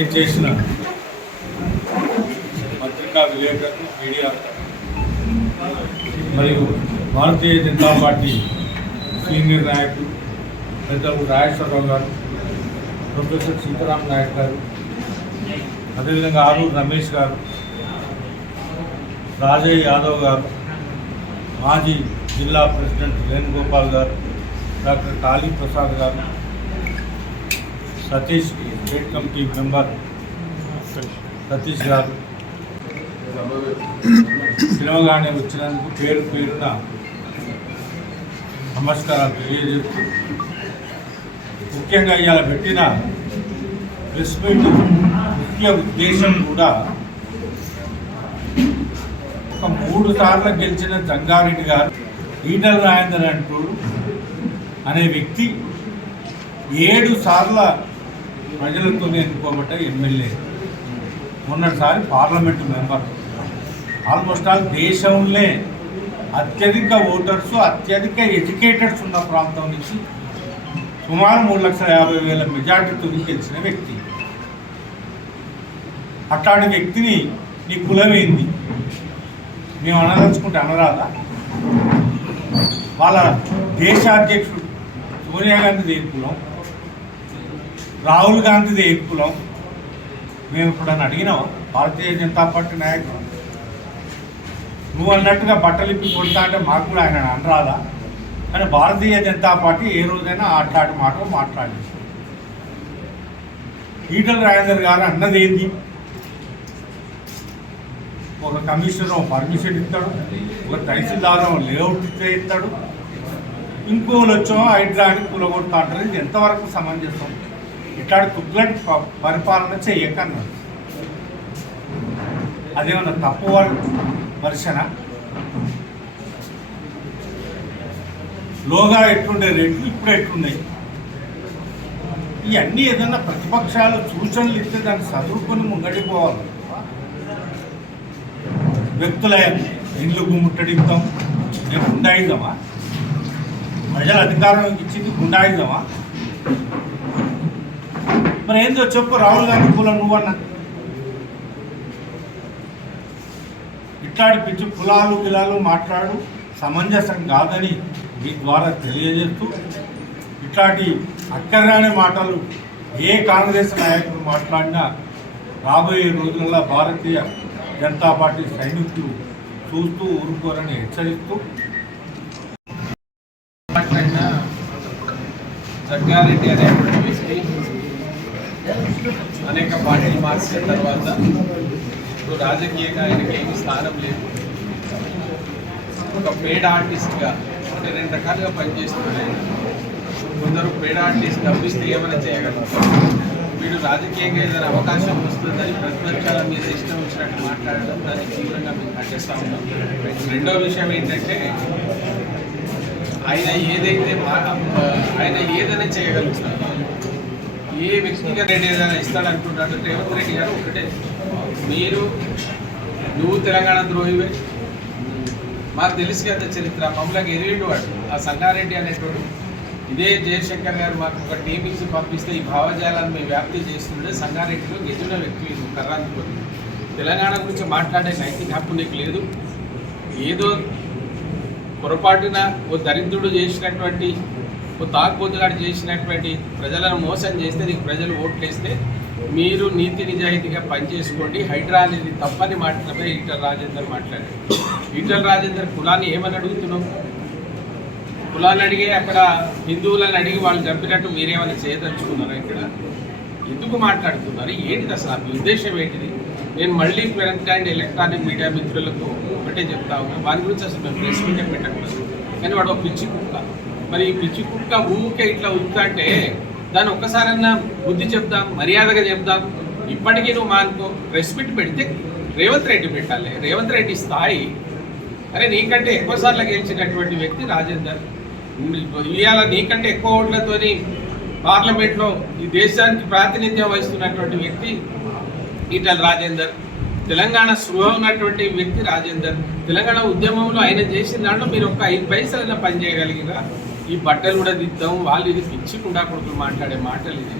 నేను చేసిన పత్రికా విలేకరులు, మీడియా మరియు భారతీయ జనతా పార్టీ సీనియర్ నాయకులు పెద్దలు రాజేశ్వరరావు గారు, ప్రొఫెసర్ సీతారాం నాయక్ గారు, అదేవిధంగా ఆరూరు రమేష్ గారు, రాజయ్య యాదవ్ గారు, మాజీ జిల్లా ప్రెసిడెంట్ వేణుగోపాల్ గారు, డాక్టర్ కాళీ ప్రసాద్ గారు, Satish state committee member Satish గారు, పిలవగానే వచ్చినందుకు పేరు పేరున నమస్కారాలు తెలియజేస్తూ, ముఖ్యంగా ఇవాళ పెట్టిన ప్రెస్ మీట్ ముఖ్య ఉద్దేశం కూడా ఒక 3 సార్లు గెలిచిన జంగారెడ్డి గారు ఈటల రాజేందర్ అనే వ్యక్తి 7 సార్ల ప్రజలతో ఎన్నుకోబట్ట ఎమ్మెల్యే, మొన్నటిసారి పార్లమెంటు మెంబర్. ఆల్మోస్ట్ ఆల్ దేశంలో అత్యధిక ఓటర్స్, అత్యధిక ఎడ్యుకేటెడ్స్ ఉన్న ప్రాంతం నుంచి సుమారు 3,50,000 మెజార్టీతో గెలిచిన వ్యక్తి. అట్లాంటి వ్యక్తిని నీ కులమేంది మేము అనదలుచుకుంటే అనరాదా? వాళ్ళ దేశాధ్యక్షుడు సోనియా గాంధీది ఏ కులం, రాహుల్ గాంధీది ఏ కులం? మేము ఇప్పుడు అడిగినాం భారతీయ జనతా పార్టీ నాయకులు. నువ్వు అన్నట్టుగా బట్టలు ఇప్పి కొడతా అంటే మాకు కూడా ఆయన అనరాదా? కానీ భారతీయ జనతా పార్టీ ఏ రోజైనా అట్లాంటి మాటలు మాట్లాడింది. ఈటల రాజేందర్ గారు అన్నది ఏంది? ఒక కమిషనర్ పర్మిషన్ ఇస్తాడు, ఒక తహసీల్దార్ లేఅవుట్ ఇస్తాడు, ఇంకోళ్ళు వచ్చో హైడ్రాని కూలగొడతా అంటారు. ఇది ఎంతవరకు సమంజసం? ఇట్లాంటి తుగ్లకి పరిపాలన చేయకన్నాడు. అదేమన్నా తప్పు వర్షన? లోగా ఎట్లుండే రేట్లు ఇప్పుడు ఎట్లున్నాయి? ఇవన్నీ ఏదన్నా ప్రతిపక్షాలు సూచనలు ఇస్తే దాన్ని చదువుకొని ముంగడిపోవాలి. వ్యక్తుల ఇండ్లు ముట్టడిస్తాం, మేము గుండాయిద్దామా? ప్రజల అధికారం ఇచ్చింది గుండాయిద్దామా? మరి ఏందో చెప్పు. రాహుల్ గాంధీ కులం నువ్వన్నా? ఇట్లాంటి పిచ్చి కులాలు గిలాలు మాట్లాడు సమంజసం కాదని మీ ద్వారా తెలియజేస్తూ, ఇట్లాంటి అక్కర్రాని మాటలు ఏ కాంగ్రెస్ నాయకులు మాట్లాడినా రాబోయే రోజుల్లో భారతీయ జనతా పార్టీ సైనికులు చూస్తూ ఊరుకోరని హెచ్చరిస్తూ, జగ్గారెడ్డి అనేటువంటి వ్యక్తి అనేక పార్టీలు మార్చిన తర్వాత ఇప్పుడు రాజకీయంగా ఆయనకి ఏమి స్థానం లేదు. ఒక పేడ్ ఆర్టిస్ట్గా అంటే 2 రకాలుగా పనిచేస్తున్నాడు. కొందరు పేడ్ ఆర్టిస్ట్ డబ్బిస్తే ఏమైనా చేయగలుగుతారు. వీడు రాజకీయంగా ఏదైనా అవకాశం వస్తుందని ప్రతిపక్షాల మీద ఇష్టం వచ్చినట్టు మాట్లాడడం, దాన్ని తీవ్రంగా మేము ఖండిస్తూ ఉన్నాం. రెండో విషయం ఏంటంటే, ఆయన ఏదైనా చేయగలుగుతారు. ఏ వ్యక్తిగా రెడ్డి ఏదైనా ఇస్తాడనుకుంటాడు. రేవంత్ రెడ్డి గారు ఒకటే, నువ్వు తెలంగాణ ద్రోహివే, మాకు తెలిసి కదా చరిత్ర, మమ్మల్ని ఎదిరిండు వాడు. ఆ సంగారెడ్డి అనేటువంటి ఇదే జయశంకర్ గారు మాకు ఒక టీం ఇచ్చి పంపిస్తే ఈ భావజాలాన్ని మేము వ్యాప్తి చేస్తుండే. సంగారెడ్డిలో గెలిచిన వ్యక్తి కర్రాంతిలో తెలంగాణ గురించి మాట్లాడే నైతిక హక్కు నీకు లేదు. ఏదో పొరపాటున ఓ దరిద్రుడు చేసినటువంటి, ఓ తాగుబోతుగాడు చేసినటువంటి ప్రజలను మోసం చేస్తే నీకు ప్రజలు ఓట్లేస్తే మీరు నీతి నిజాయితీగా పనిచేసుకోండి. హైడ్రా అనేది తప్పని మాట్లాడే ఈటల రాజేందర్ మాట్లాడారు. ఈటల రాజేందర్ కులాన్ని ఏమని అడుగుతున్నావు? కులాన్ని అడిగే అక్కడ హిందువులను అడిగి వాళ్ళు చంపినట్టు మీరేమైనా చేయదలుచుకున్నారా? ఇక్కడ ఎందుకు మాట్లాడుతున్నారు? ఏంటిది అసలు మీ ఉద్దేశం ఏంటిది? నేను మళ్ళీ ప్రింట్ అండ్ ఎలక్ట్రానిక్ మీడియా మిత్రులకు ఒకటే చెప్తా ఉన్నాను, వారి గురించి అసలు మేము ప్రెస్ మీడియా పెట్టకూడదు. కానీ వాడు ఒక పిచ్చి కుక్క. మరి ఈ పిచ్చి కుక్క ఊరికే ఇట్లా ఉత్తా అంటే దాన్ని ఒక్కసారన్నా బుద్ధి చెప్దాం, మర్యాదగా చెప్దాం. ఇప్పటికీ నువ్వు మానుకో. ప్రెస్ మీట్ పెడితే రేవంత్ రెడ్డి పెట్టాలి. రేవంత్ రెడ్డి స్థాయి, అరే నీకంటే ఎక్కువసార్లు గెలిచినటువంటి వ్యక్తి రాజేందర్, ఇవాళ నీకంటే ఎక్కువ ఓట్లతోని పార్లమెంట్లో ఈ దేశానికి ప్రాతినిధ్యం వహిస్తున్నటువంటి వ్యక్తి ఈటల రాజేందర్. తెలంగాణ స్పృహ ఉన్నటువంటి వ్యక్తి రాజేందర్. తెలంగాణ ఉద్యమంలో ఆయన చేసిన దాంట్లో మీరు ఒక 5 పైసలైనా పనిచేయగలిగిరా? ఈ బట్టలు కూడా దిద్దాం, వాళ్ళు ఇది పిచ్చి కుండా కొడుకులు మాట్లాడే మాటలు ఇది.